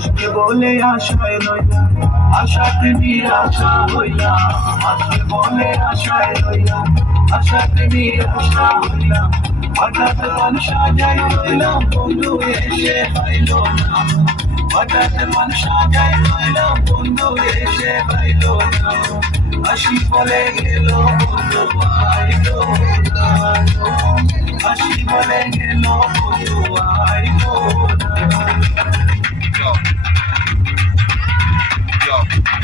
আজকে বলে আশায় রইলা আশাতে নিরাশা হইলা আজকে বলে আশায় রইলা আশাতে নিরাশা হইলা হঠাৎ মন সাজাই রইলাম, বন্ধু এসে পাইল না। হঠাৎ মন সাজাই রইলাম, বন্ধু এসে পাইল না। হাসি বলে গেল, বন্ধু আইল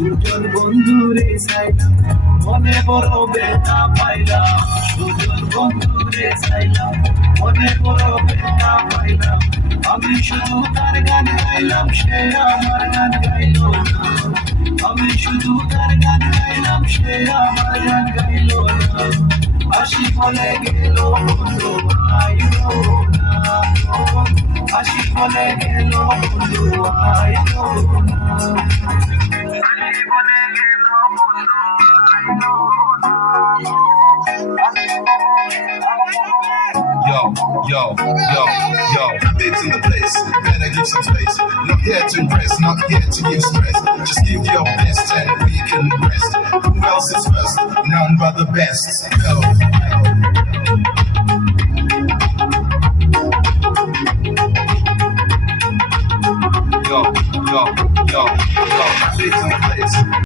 সুজন বন্ধুরে চাইলাম মনে বড় বেতা পাইলাম সুজন বন্ধুরে চাইলাম মনে বড় বেতা পাইলাম আমি শুধু তার গান গাইলাম, সে আমার গান গাইল আমি শুধু তার গান গাইলাম, সে আমার গান গাইল হাসি বলে গেল, বন্ধু বলে গেল, বন্ধু না। Yo, yo, yo, yo. Big's in the place, better give some space. Not here to impress, not here to give stress. Just give your best and we can rest. Who else is first? None but the best. Yo, yo, yo, Love, face in place.